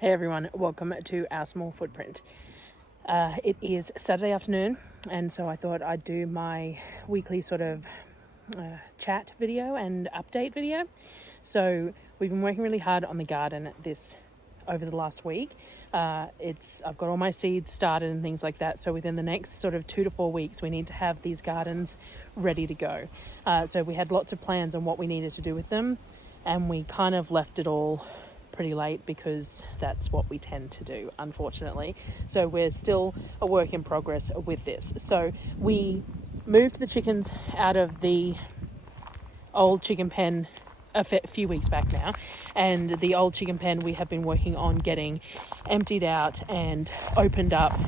Hey everyone, welcome to our small footprint. It is Saturday afternoon, and so I thought I'd do my weekly sort of chat video and update video. So we've been working really hard on the garden over the last week. I've got all my seeds started and things like that. So within the next sort of 2 to 4 weeks, we need to have these gardens ready to go. So we had lots of plans on what we needed to do with them, and we kind of left it all pretty late because that's what we tend to do, unfortunately. So we're still a work in progress with this. So we moved the chickens out of the old chicken pen a few weeks back now, and the old chicken pen we have been working on getting emptied out and opened up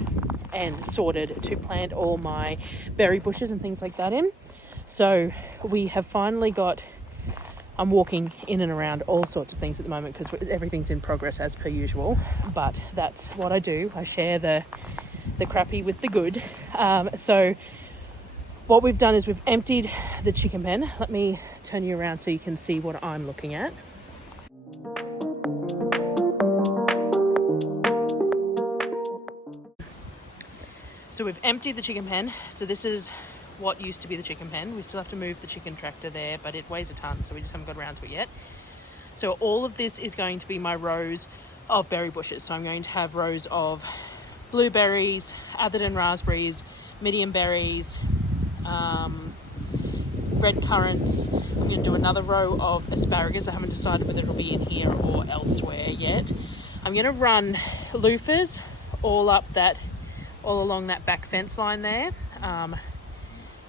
and sorted to plant all my berry bushes and things like that in. So we have finally got, I'm walking in and around all sorts of things at the moment because everything's in progress as per usual, but that's what I do. I share the crappy with the good. So what we've done is we've emptied the chicken pen. Let me turn you around so you can see what I'm looking at. So we've emptied the chicken pen. So this is what used to be the chicken pen. We still have to move the chicken tractor there, but it weighs a ton, so we just haven't got around to it yet. So all of this is going to be my rows of berry bushes. So I'm going to have rows of blueberries, Everton Raspberries, medium berries, red currants. I'm going to do another row of asparagus. I haven't decided whether it'll be in here or elsewhere yet. I'm going to run loofahs all along that back fence line there.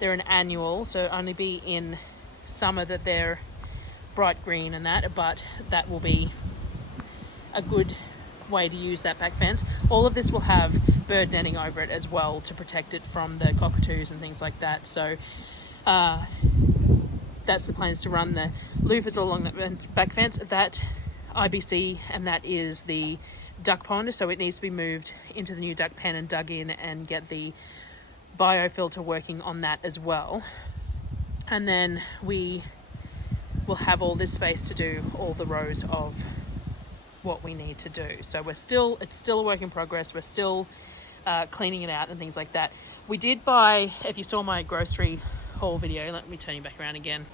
They're an annual, so only be in summer that they're bright green and that, but that will be a good way to use that back fence. All of this will have bird netting over it as well to protect it from the cockatoos and things like that. So that's the plan, is to run the loofahs all along that back fence. That IBC, and that is the duck pond, so it needs to be moved into the new duck pen and dug in and get the biofilter working on that as well. And then we will have all this space to do all the rows of what we need to do. So it's still a work in progress. We're still cleaning it out and things like that. We did buy, if you saw my grocery haul video, let me turn you back around again.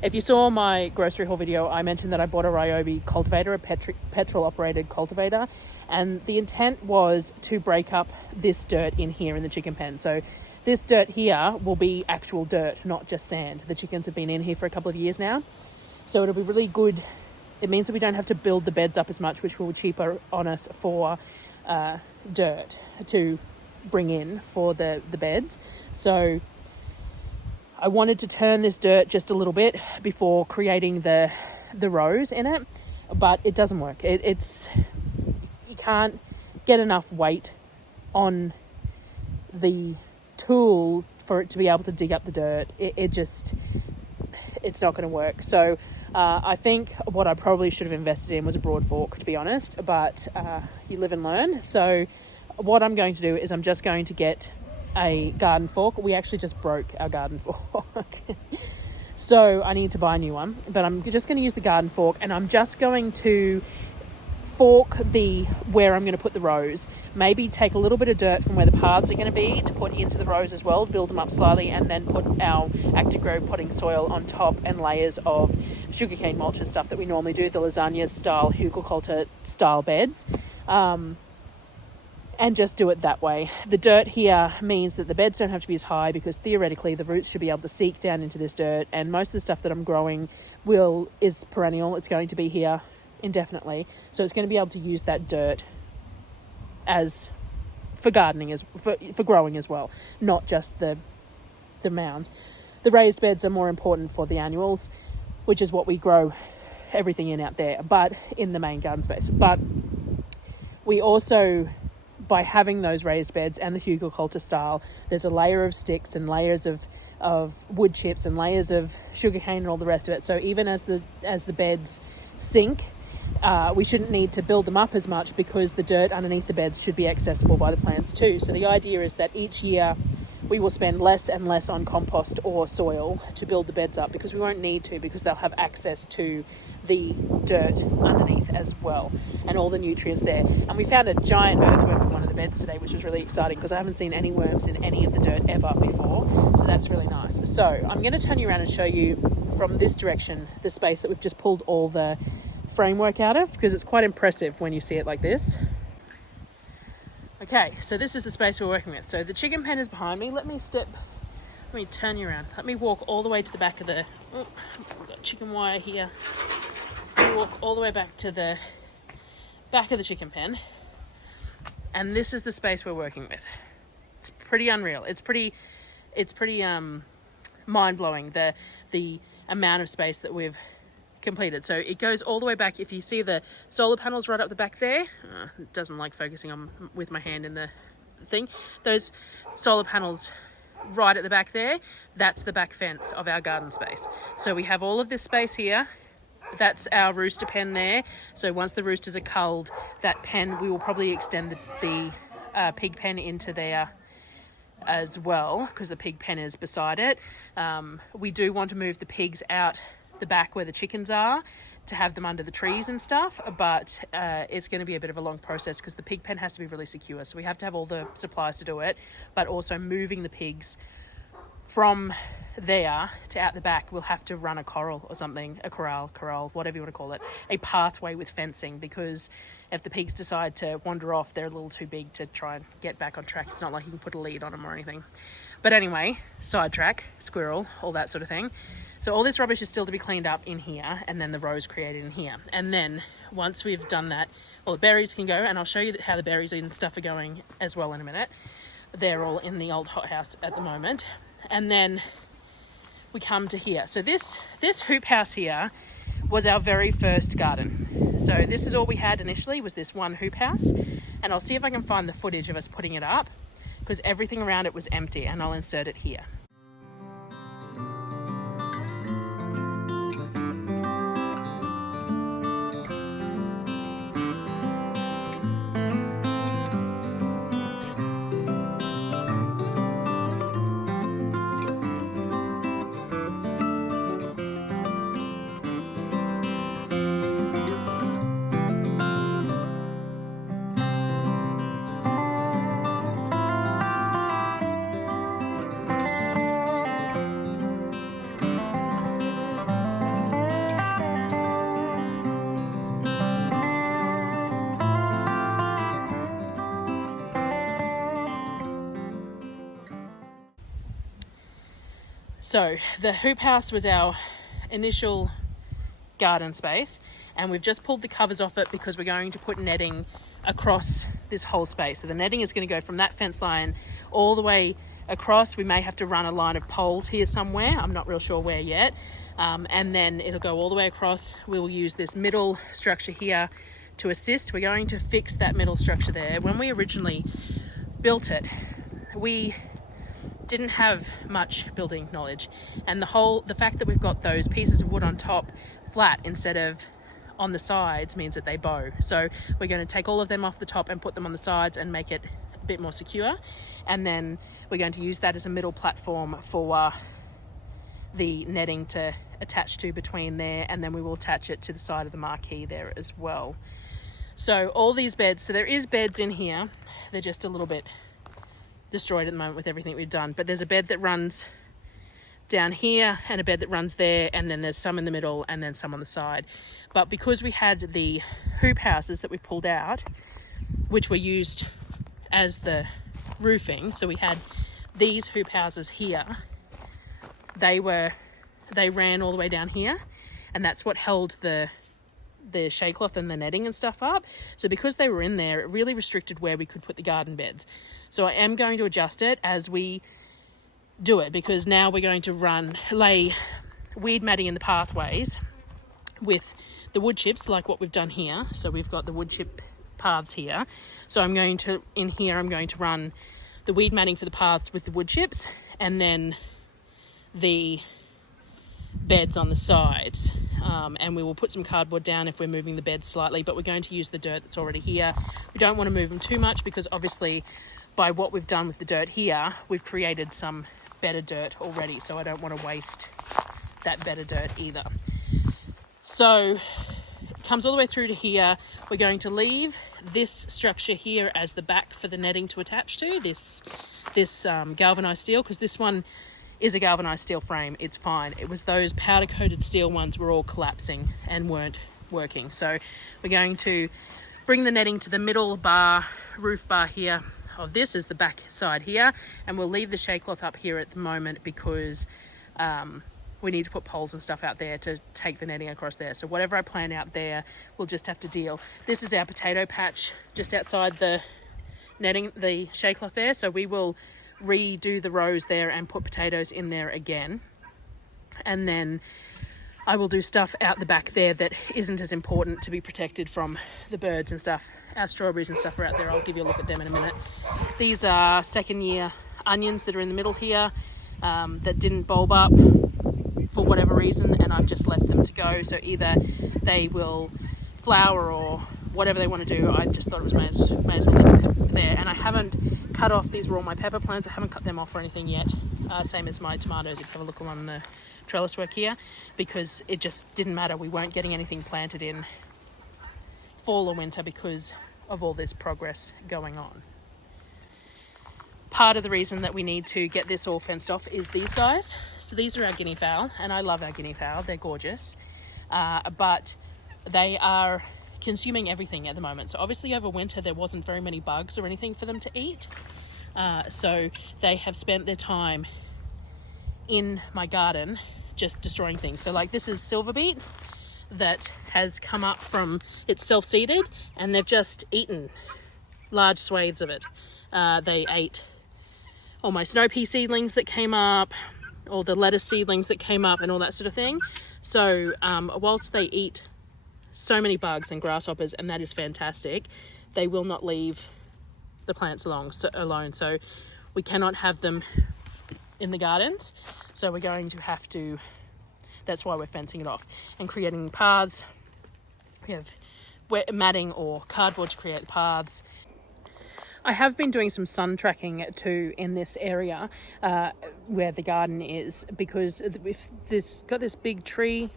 If you saw my grocery haul video, I mentioned that I bought a Ryobi cultivator, a petrol operated cultivator, and the intent was to break up this dirt in here in the chicken pen. So this dirt here will be actual dirt, not just sand. The chickens have been in here for a couple of years now, so it'll be really good. It means that we don't have to build the beds up as much, which will be cheaper on us for dirt to bring in for the beds. So I wanted to turn this dirt just a little bit before creating the rows in it, but it doesn't work. You can't get enough weight on the tool for it to be able to dig up the dirt. It's not going to work. So I think what I probably should have invested in was a broad fork, to be honest, but you live and learn. So what I'm going to do is I'm just going to get a garden fork. We actually just broke our garden fork. So I need to buy a new one, but I'm just going to use the garden fork, and I'm just going to fork where I'm going to put the rows. Maybe take a little bit of dirt from where the paths are going to be to put into the rows as well, build them up slowly, and then put our Actigrow potting soil on top and layers of sugarcane mulch and stuff that we normally do, the lasagna style, hugelkultur style beds. And just do it that way. The dirt here means that the beds don't have to be as high, because theoretically the roots should be able to seek down into this dirt, and most of the stuff that I'm growing is perennial. It's going to be here indefinitely, so it's going to be able to use that dirt as for gardening, as for growing as well, not just the mounds. The raised beds are more important for the annuals, which is what we grow everything in out there, but in the main garden space. But we also, by having those raised beds and the hugelkultur style, there's a layer of sticks and layers of wood chips and layers of sugarcane and all the rest of it. So even as the beds sink, we shouldn't need to build them up as much, because the dirt underneath the beds should be accessible by the plants too. So the idea is that each year we will spend less and less on compost or soil to build the beds up, because we won't need to, because they'll have access to the dirt underneath as well, and all the nutrients there. And we found a giant earthworm in one of the beds today, which was really exciting because I haven't seen any worms in any of the dirt ever before, so that's really nice. So I'm going to turn you around and show you from this direction the space that we've just pulled all the framework out of, because it's quite impressive when you see it like this. Okay, so this is the space we're working with. So the chicken pen is behind me. Let me turn you around. Let me walk all the way to the back of the... Oh, I've got chicken wire here. Let me walk all the way back to the back of the chicken pen. And this is the space we're working with. It's pretty unreal. It's pretty mind-blowing, the amount of space that we've completed. So it goes all the way back. If you see the solar panels right up the back there, it doesn't like focusing on with my hand in the thing. Those solar panels right at the back there, that's the back fence of our garden space. So we have all of this space here. That's our rooster pen there. So once the roosters are culled, that pen, we will probably extend the pig pen into there as well, because the pig pen is beside it. We do want to move the pigs out the back where the chickens are to have them under the trees and stuff, but it's going to be a bit of a long process because the pig pen has to be really secure, so we have to have all the supplies to do it, but also moving the pigs from there to out the back, we'll have to run a corral or something, a corral, whatever you want to call it, a pathway with fencing, because if the pigs decide to wander off, they're a little too big to try and get back on track. It's not like you can put a lead on them or anything. But anyway, sidetrack, squirrel, all that sort of thing. So all this rubbish is still to be cleaned up in here, and then the rows created in here. And then once we've done that, well, the berries can go, and I'll show you how the berries and stuff are going as well in a minute. They're all in the old hothouse at the moment. And then we come to here. So this hoop house here was our very first garden. So this is all we had initially, was this one hoop house. And I'll see if I can find the footage of us putting it up, because everything around it was empty, and I'll insert it here. So the hoop house was our initial garden space, and we've just pulled the covers off it because we're going to put netting across this whole space. So the netting is going to go from that fence line all the way across. We may have to run a line of poles here somewhere. I'm not real sure where yet. And then it'll go all the way across. We will use this middle structure here to assist. We're going to fix that middle structure there. When we originally built it, we didn't have much building knowledge, and the fact that we've got those pieces of wood on top flat instead of on the sides means that they bow. So we're going to take all of them off the top and put them on the sides and make it a bit more secure, and then we're going to use that as a middle platform for the netting to attach to between there, and then we will attach it to the side of the marquee there as well. So all these beds, so there is beds in here, they're just a little bit destroyed at the moment with everything we've done, but there's a bed that runs down here and a bed that runs there, and then there's some in the middle and then some on the side. But because we had the hoop houses that we pulled out, which were used as the roofing, so we had these hoop houses here, they ran all the way down here, and that's what held the shade cloth and the netting and stuff up. So because they were in there, it really restricted where we could put the garden beds. So I am going to adjust it as we do it, because now we're going to lay weed matting in the pathways with the wood chips, like what we've done here. So we've got the wood chip paths here. So I'm going to run the weed matting for the paths with the wood chips, and then the beds on the sides, and we will put some cardboard down if we're moving the beds slightly, but we're going to use the dirt that's already here. We don't want to move them too much, because obviously by what we've done with the dirt here, we've created some better dirt already, so I don't want to waste that better dirt either. So it comes all the way through to here. We're going to leave this structure here as the back for the netting to attach to, this galvanized steel, because this one is a galvanized steel frame. It's fine. It was those powder coated steel ones were all collapsing and weren't working. So we're going to bring the netting to the middle bar, roof bar here of this is the back side here, and we'll leave the shade cloth up here at the moment because we need to put poles and stuff out there to take the netting across there. So whatever I plan out there, we'll just have to deal. This is our potato patch just outside the netting, the shade cloth there. So we will redo the rows there and put potatoes in there again. And then I will do stuff out the back there that isn't as important to be protected from the birds and stuff. Our strawberries and stuff are out there. I'll give you a look at them in a minute. These are second year onions that are in the middle here that didn't bulb up for whatever reason, and I've just left them to go. So either they will flower or whatever they want to do. I just thought it was may as well leave them there. And I haven't cut off, these were all my pepper plants. I haven't cut them off or anything yet. Same as my tomatoes, if you have a look along the trellis work here, because it just didn't matter. We weren't getting anything planted in fall or winter because of all this progress going on. Part of the reason that we need to get this all fenced off is these guys. So these are our guinea fowl, and I love our guinea fowl. They're gorgeous, but they are consuming everything at the moment. So obviously over winter there wasn't very many bugs or anything for them to eat. So they have spent their time in my garden just destroying things. So like this is silver beet that has come up from, it's self-seeded, and they've just eaten large swathes of it. They ate all my snow pea seedlings that came up, all the lettuce seedlings that came up and all that sort of thing. So whilst they eat so many bugs and grasshoppers, and that is fantastic, they will not leave the plants alone. So we cannot have them in the gardens. So we're going to have to, that's why we're fencing it off and creating paths. We have wet matting or cardboard to create paths. I have been doing some sun tracking too in this area where the garden is, because if this got this big tree,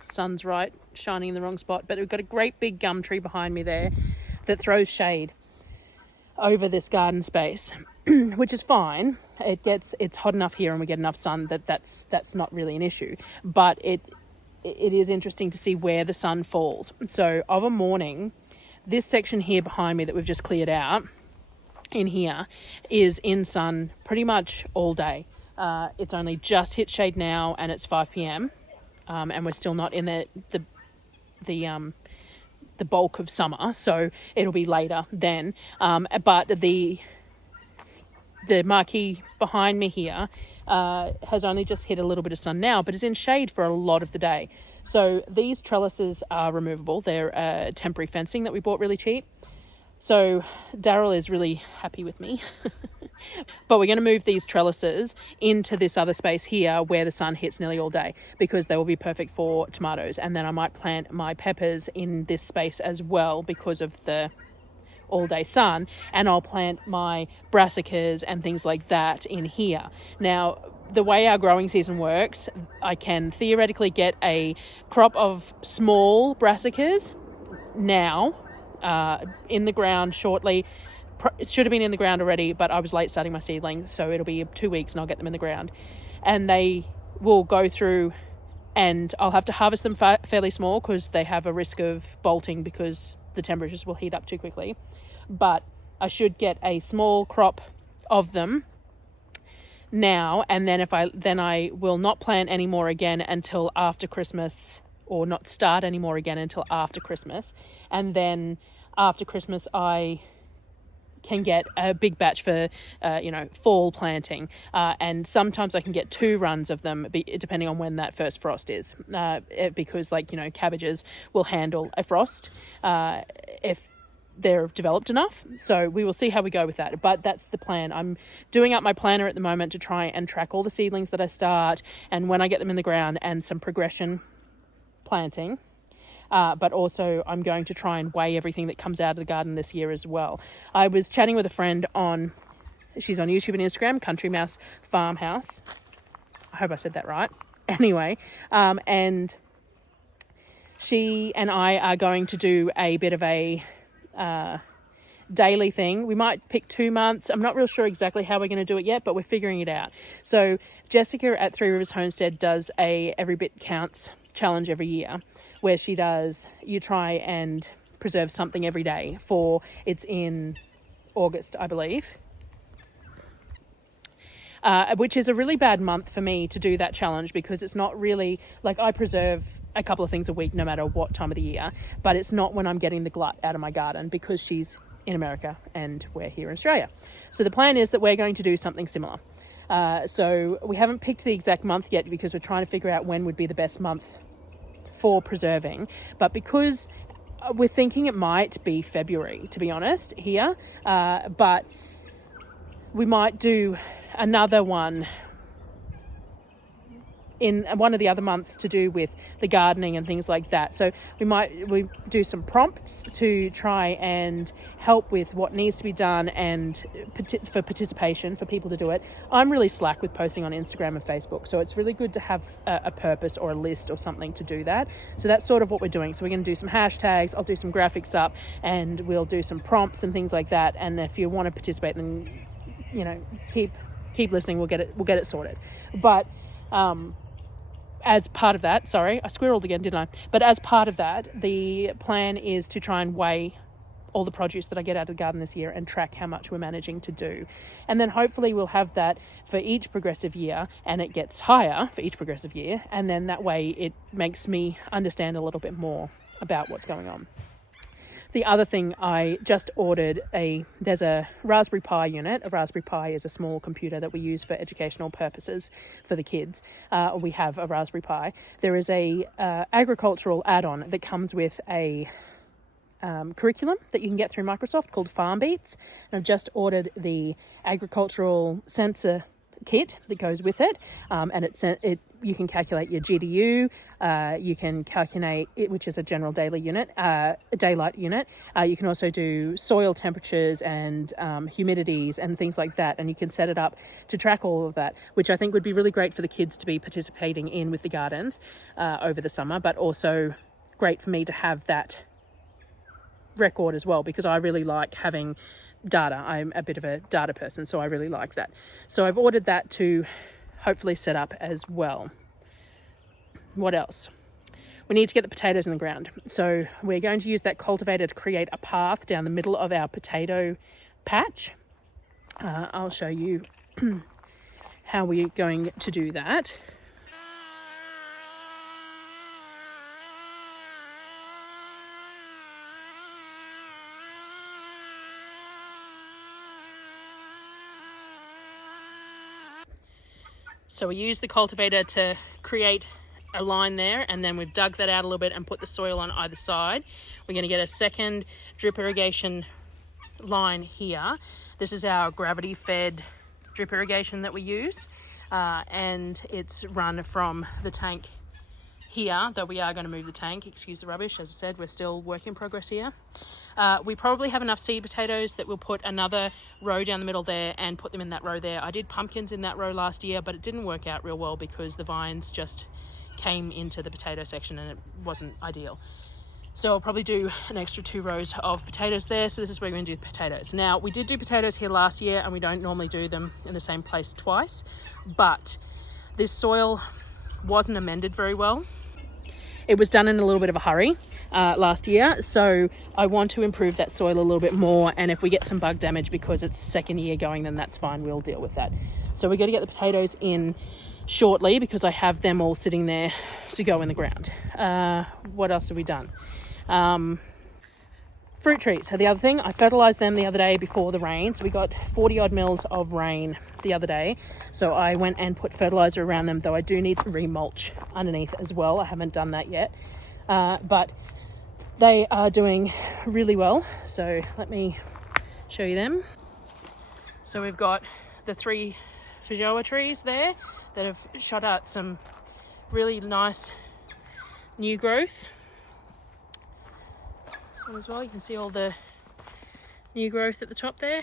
sun's right, shining in the wrong spot, but we've got a great big gum tree behind me there that throws shade over this garden space, which is fine. It's hot enough here and we get enough sun that's not really an issue, but it is interesting to see where the sun falls. So of a morning, this section here behind me that we've just cleared out in here is in sun pretty much all day. It's only just hit shade now and it's 5 p.m. And we're still not in the bulk of summer, so it'll be later then. But the marquee behind me here has only just hit a little bit of sun now, but is in shade for a lot of the day. So these trellises are removable. They're temporary fencing that we bought really cheap. So Darryl is really happy with me. But we're going to move these trellises into this other space here where the sun hits nearly all day, because they will be perfect for tomatoes. And then I might plant my peppers in this space as well because of the all day sun, and I'll plant my brassicas and things like that in here. Now, the way our growing season works, I can theoretically get a crop of small brassicas now in the ground shortly. It should have been in the ground already, but I was late starting my seedlings, so it'll be 2 weeks and I'll get them in the ground. And they will go through, and I'll have to harvest them fairly small because they have a risk of bolting because the temperatures will heat up too quickly. But I should get a small crop of them now, and then I will not plant any more again until after Christmas, or not start any more again until after Christmas. And then after Christmas I can get a big batch for fall planting, and sometimes I can get 2 runs of them depending on when that first frost is, because cabbages will handle a frost if they're developed enough. So we will see how we go with that, but that's the plan. I'm doing up my planner at the moment to try and track all the seedlings that I start and when I get them in the ground, and some progression planting. But also I'm going to try and weigh everything that comes out of the garden this year as well. I was chatting with a friend she's on YouTube and Instagram, Country Mouse Farmhouse. I hope I said that right. Anyway, and she and I are going to do a bit of a daily thing. We might pick 2 months. I'm not real sure exactly how we're going to do it yet, but we're figuring it out. So Jessica at Three Rivers Homestead does a Every Bit Counts challenge every year, where she does, you try and preserve something every day for, it's in August, I believe. Which is a really bad month for me to do that challenge, because it's not really, like, I preserve a couple of things a week no matter what time of the year, but it's not when I'm getting the glut out of my garden, because she's in America and we're here in Australia. So the plan is that we're going to do something similar. So we haven't picked the exact month yet, because we're trying to figure out when would be the best month for preserving, but because we're thinking it might be February, to be honest, here, but we might do another one in one of the other months to do with the gardening and things like that. So we do some prompts to try and help with what needs to be done, and for participation, for people to do it. I'm really slack with posting on Instagram and Facebook, so it's really good to have a purpose or a list or something to do that. So that's sort of what we're doing. So we're going to do some hashtags, I'll do some graphics up, and we'll do some prompts and things like that. And if you want to participate, then, you know, keep listening, we'll get it sorted. But as part of that, sorry, I squirreled again, didn't I? But as part of that, the plan is to try and weigh all the produce that I get out of the garden this year and track how much we're managing to do. And then hopefully we'll have that for each progressive year, and it gets higher for each progressive year. And then that way it makes me understand a little bit more about what's going on. The other thing, I just ordered there's a Raspberry Pi unit. A Raspberry Pi is a small computer that we use for educational purposes for the kids. We have a Raspberry Pi. There is a agricultural add-on that comes with a curriculum that you can get through Microsoft called FarmBeats. And I've just ordered the agricultural sensor kit that goes with it, and you can calculate your GDU, you can calculate it, which is a general daylight unit. You can also do soil temperatures and humidities and things like that, and you can set it up to track all of that, which I think would be really great for the kids to be participating in with the gardens over the summer, but also great for me to have that record as well, because I really like having data. I'm a bit of a data person, so I really like that. So I've ordered that to hopefully set up as well. What else? We need to get the potatoes in the ground. So we're going to use that cultivator to create a path down the middle of our potato patch. I'll show you how we're going to do that. So we use the cultivator to create a line there, and then we've dug that out a little bit and put the soil on either side. We're going to get a second drip irrigation line here. This is our gravity fed drip irrigation that we use, and it's run from the tank here, though we are going to move the tank. Excuse the rubbish, as I said, we're still work in progress here. We probably have enough seed potatoes that we'll put another row down the middle there and put them in that row there. I did pumpkins in that row last year, but it didn't work out real well because the vines just came into the potato section and it wasn't ideal. So I'll probably do an extra 2 rows of potatoes there. So this is where we're going to do the potatoes. Now, we did do potatoes here last year, and we don't normally do them in the same place twice, but this soil wasn't amended very well. It was done in a little bit of a hurry last year, so I want to improve that soil a little bit more, and if we get some bug damage because it's second year going, then that's fine, we'll deal with that. So we're going to get the potatoes in shortly because I have them all sitting there to go in the ground. What else have we done? Fruit trees. So the other thing, I fertilized them the other day before the rain. So we got 40 odd mils of rain the other day. So I went and put fertilizer around them, though I do need to remulch underneath as well. I haven't done that yet. But they are doing really well. So let me show you them. So we've got the 3 feijoa trees there that have shot out some really nice new growth. This one as well, you can see all the new growth at the top there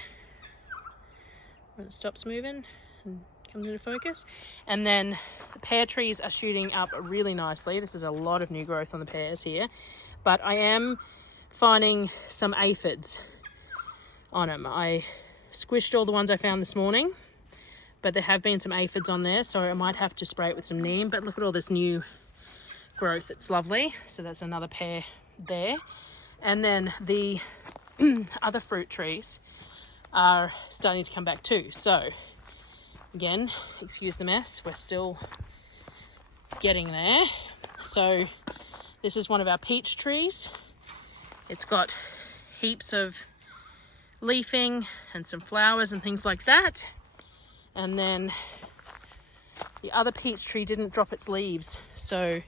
when it stops moving and comes into focus. And then the pear trees are shooting up really nicely. This is a lot of new growth on the pears here, but I am finding some aphids on them. I squished all the ones I found this morning, but there have been some aphids on there, so I might have to spray it with some neem. But look at all this new growth. It's lovely. So that's another pear there. And then the other fruit trees are starting to come back too. So again, excuse the mess, we're still getting there. So this is one of our peach trees. It's got heaps of leafing and some flowers and things like that. And then the other peach tree didn't drop its leaves, so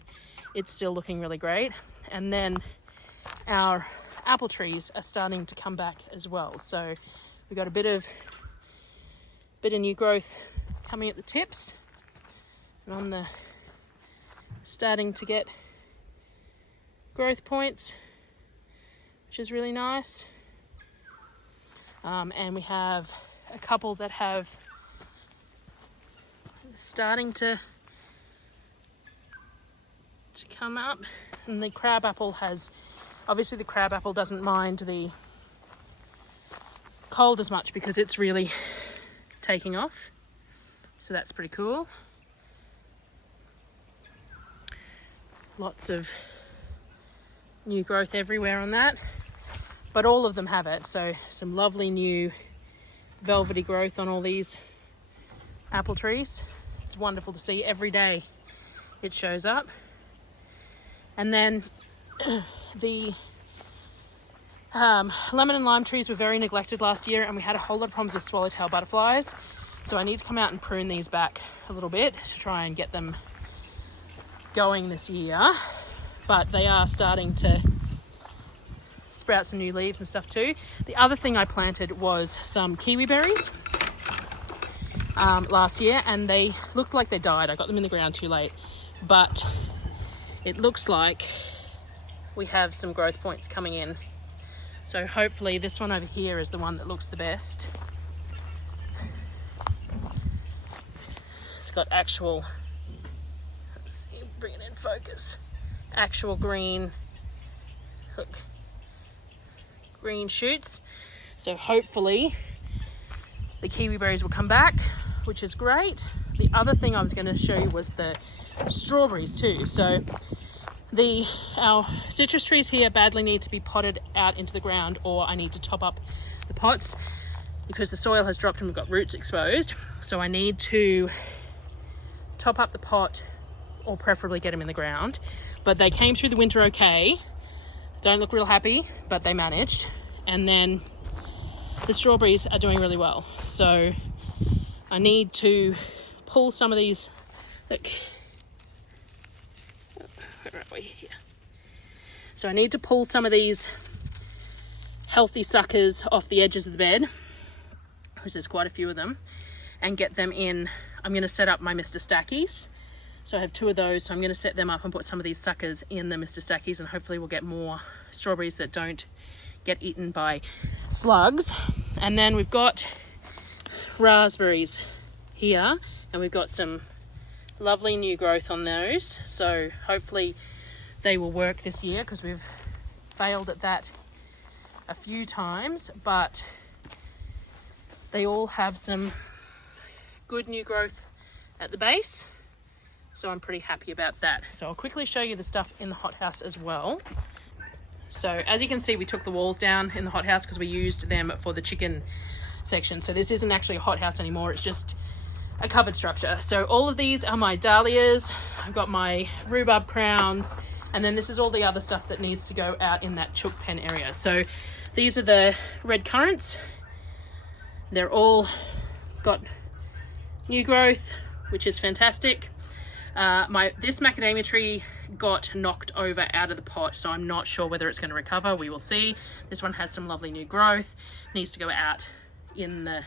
it's still looking really great. And then our apple trees are starting to come back as well. So we've got a bit of new growth coming at the tips, and on the starting to get growth points, which is really nice. And we have a couple that have starting to come up. And the crabapple has, obviously the crabapple doesn't mind the cold as much because it's really taking off. So that's pretty cool. Lots of new growth everywhere on that, but all of them have it. So some lovely new velvety growth on all these apple trees. It's wonderful to see. Every day it shows up. And then the lemon and lime trees were very neglected last year, and we had a whole lot of problems with swallowtail butterflies. So I need to come out and prune these back a little bit to try and get them going this year. But they are starting to sprout some new leaves and stuff too. The other thing I planted was some kiwi berries last year, and they looked like they died. I got them in the ground too late, but it looks like we have some growth points coming in. So hopefully this one over here is the one that looks the best. It's got actual, let's see, bring it in focus, actual green, look, green shoots. So hopefully the kiwi berries will come back, which is great. The other thing I was going to show you was the strawberries too. So our citrus trees here badly need to be potted out into the ground, or I need to top up the pots because the soil has dropped and we've got roots exposed. So I need to top up the pot, or preferably get them in the ground. But they came through the winter okay. Don't look real happy, but they managed. And then the strawberries are doing really well. So I need to pull some of these, look, where are we here? So I need to pull some of these healthy suckers off the edges of the bed, because there's quite a few of them, and get them in. I'm going to set up my Mr. Stackies. So I have 2 of those, so I'm going to set them up and put some of these suckers in the Mr. Stackies, and hopefully we'll get more strawberries that don't get eaten by slugs. And then we've got raspberries here, and we've got some lovely new growth on those. So hopefully they will work this year, because we've failed at that a few times, but they all have some good new growth at the base. So I'm pretty happy about that. So I'll quickly show you the stuff in the hothouse as well. So as you can see, we took the walls down in the hothouse because we used them for the chicken section. So this isn't actually a hothouse anymore. It's just a covered structure. So all of these are my dahlias. I've got my rhubarb crowns, and then this is all the other stuff that needs to go out in that chook pen area. So these are the red currants. They're all got new growth, which is fantastic. This macadamia tree got knocked over out of the pot, so I'm not sure whether it's going to recover. We will see. This one has some lovely new growth. Needs to go out in the...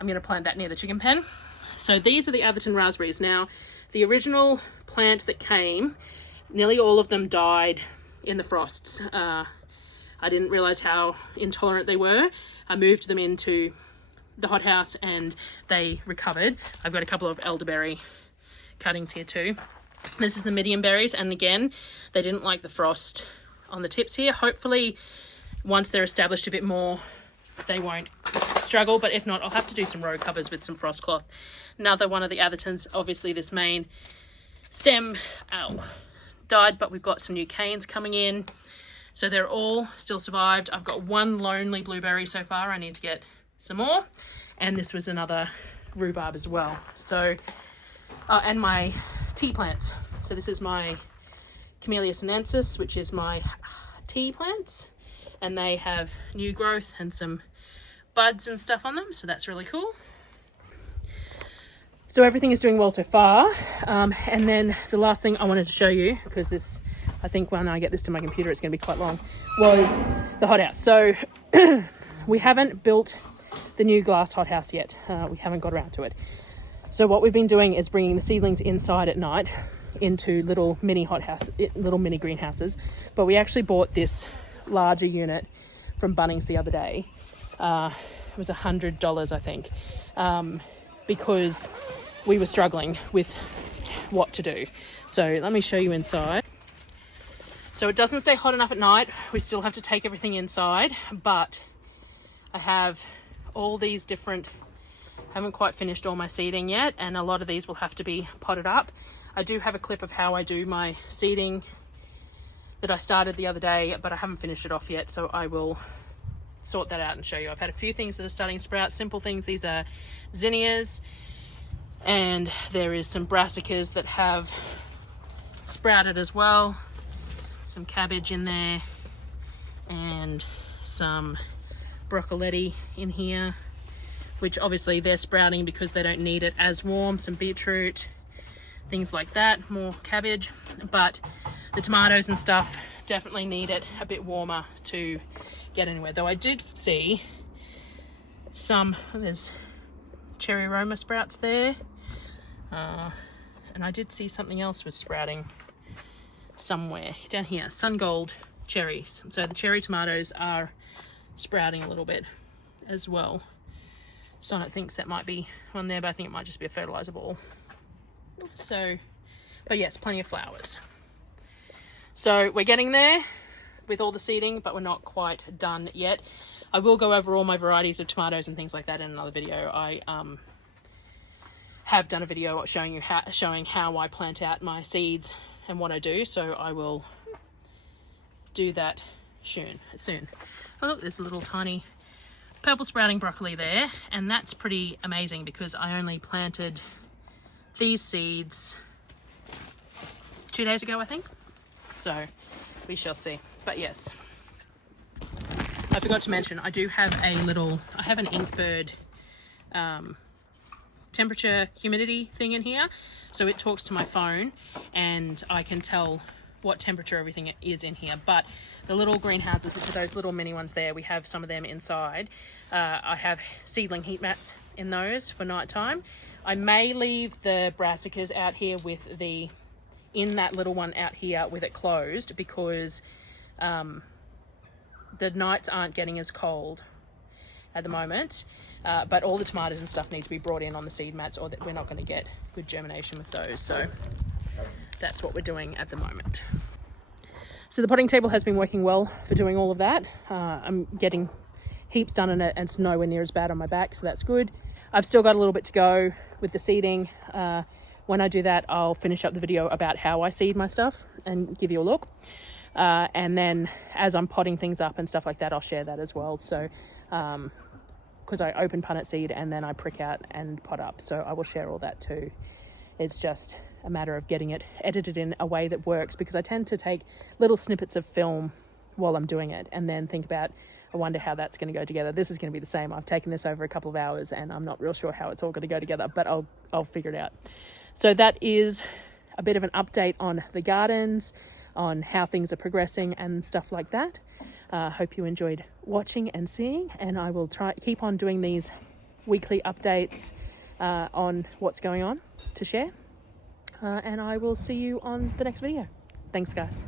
I'm going to plant that near the chicken pen. So these are the Everton Raspberries. Now, the original plant that came, nearly all of them died in the frosts. I didn't realise how intolerant they were. I moved them into the hothouse and they recovered. I've got a couple of elderberry cuttings here too. This is the medium berries, and again, they didn't like the frost on the tips here. Hopefully, once they're established a bit more, they won't struggle, but if not, I'll have to do some row covers with some frost cloth. Another one of the Athertons, obviously this main stem died, but we've got some new canes coming in, so they're all still survived. I've got one lonely blueberry so far. I need to get some more, and this was another rhubarb as well. So and my tea plants. So this is my Camellia sinensis, which is my tea plants, and they have new growth and some buds and stuff on them, so that's really cool. So everything is doing well so far, and then the last thing I wanted to show you, because this, I think when I get this to my computer it's going to be quite long, was the hothouse. So we haven't built the new glass hothouse yet. We haven't got around to it. So what we've been doing is bringing the seedlings inside at night into little mini greenhouses. But we actually bought this larger unit from Bunnings the other day. It was $100, I think, because we were struggling with what to do. So let me show you inside. So it doesn't stay hot enough at night. We still have to take everything inside, but I have all these different, haven't quite finished all my seeding yet, and a lot of these will have to be potted up. I do have a clip of how I do my seeding that I started the other day, but I haven't finished it off yet, so I will sort that out and show you. I've had a few things that are starting to sprout, simple things. These are zinnias, and there is some brassicas that have sprouted as well. Some cabbage in there, and some broccoletti in here, which obviously they're sprouting because they don't need it as warm. Some beetroot, things like that, more cabbage. But the tomatoes and stuff definitely need it a bit warmer to get anywhere. Though I did see some, there's cherry aroma sprouts there, and I did see something else was sprouting somewhere down here, sun gold cherries. So the cherry tomatoes are sprouting a little bit as well. Sonnet thinks that might be one there, but I think it might just be a fertilizer ball. So, but yes, plenty of flowers. So we're getting there with all the seeding, but we're not quite done yet. I will go over all my varieties of tomatoes and things like that in another video. I have done a video showing how I plant out my seeds and what I do, so I will do that soon. Oh look, there's a little tiny purple sprouting broccoli there, and that's pretty amazing because I only planted these seeds 2 days ago, I think. So we shall see. But yes, I forgot to mention I do have I have an Inkbird temperature humidity thing in here, so it talks to my phone and I can tell what temperature everything is in here. But the little greenhouses, which are those little mini ones there, we have some of them inside. I have seedling heat mats in those for nighttime. I may leave the brassicas out here in that little one out here with it closed, because the nights aren't getting as cold at the moment, but all the tomatoes and stuff needs to be brought in on the seed mats, or that we're not going to get good germination with those. So that's what we're doing at the moment. So the potting table has been working well for doing all of that. I'm getting heaps done in it, and it's nowhere near as bad on my back, so that's good. I've still got a little bit to go with the seeding. When I do that, I'll finish up the video about how I seed my stuff and give you a look. And then as I'm potting things up and stuff like that, I'll share that as well. So, because I open punnet seed and then I prick out and pot up. So I will share all that too. It's just a matter of getting it edited in a way that works, because I tend to take little snippets of film while I'm doing it and then think about, I wonder how that's going to go together. This is going to be the same. I've taken this over a couple of hours and I'm not real sure how it's all going to go together, but I'll figure it out. So that is a bit of an update on the gardens, on how things are progressing and stuff like that. Hope you enjoyed watching and seeing, and I will keep on doing these weekly updates on what's going on to share. And I will see you on the next video. Thanks, guys.